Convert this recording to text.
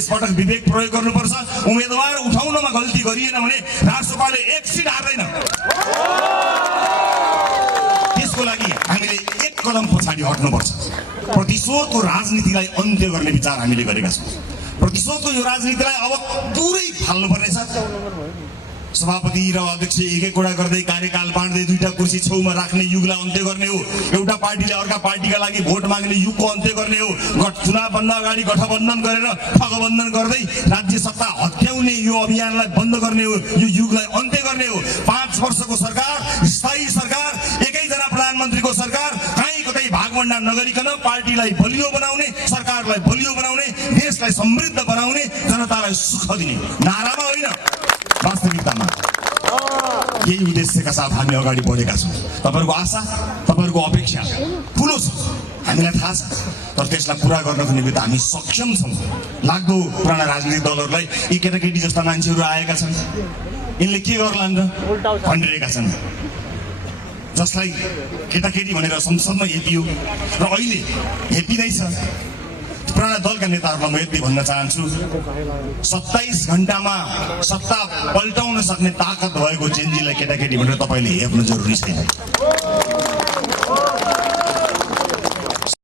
यसपटक विवेक प्रयोग गर्नुपर्छ। उम्मेदवार उठाउनमा गल्ती गरिएन भने राष्ट्रपाले एक सिट हार्दैन। त्यसको लागि हामीले एक कदम पछाडि हट्नुपर्छ। प्रतिशोधको राजनीतिलाई अन्त्य गर्ने विचार हामीले गरेका छौँ। प्रतिशोधको यो राजनीतिलाई अब पुरै फाल्नुपर्नेछ। सभापति र अध्यक्ष एक एकवटा गर्दै कार्यकाल बाँड्दै दुईटा कुर्सी छेउमा राख्ने युगलाई अन्त्य गर्ने हो। एउटा पार्टीले अर्का पार्टीका लागि भोट माग्ने युगको अन्त्य गर्ने हो। चुनावभन्दा अगाडि गठबन्धन गरेर ठगबन्धन गर्दै राज्य सत्ता हत्याउने यो अभियानलाई बन्द गर्ने हो। यो युगलाई अन्त्य गर्ने हो। 5 वर्षको सरकार, स्थायी सरकार, एकैजना प्रधानमन्त्रीको सरकार, कहीँ कतै भागभण्डा नगरिकन पार्टीलाई बलियो बनाउने, सरकारलाई बलियो बनाउने, देशलाई समृद्ध बनाउने, जनतालाई सुख दिने नारामा होइन, वास्तविकतामा यही उद्देश्यका साथ हामी अगाडि बढेका छौँ। तपाईँहरूको आशा, तपाईँहरूको अपेक्षा ठुलो छ, हामीलाई थाहा छ। तर त्यसलाई पुरा गर्नको निमित्त हामी सक्षम छौँ। लाग्दो पुराना राजनीतिक दलहरूलाई यी केटाकेटी जस्ता मान्छेहरू आएका छन्, यिनले के गर्लान् र भनिरहेका छन्। जसलाई केटाकेटी भनेर संसदमा हेपियो र अहिले हेपिँदैछ। पुराना दलका नेताहरूलाई म यति भन्न चाहन्छु, 27 घण्टामा सत्ता पल्टाउन सक्ने ताकत भएको जेनजीलाई केटाकेटी भनेर तपाईँले हेप्नु जरुरी छैन।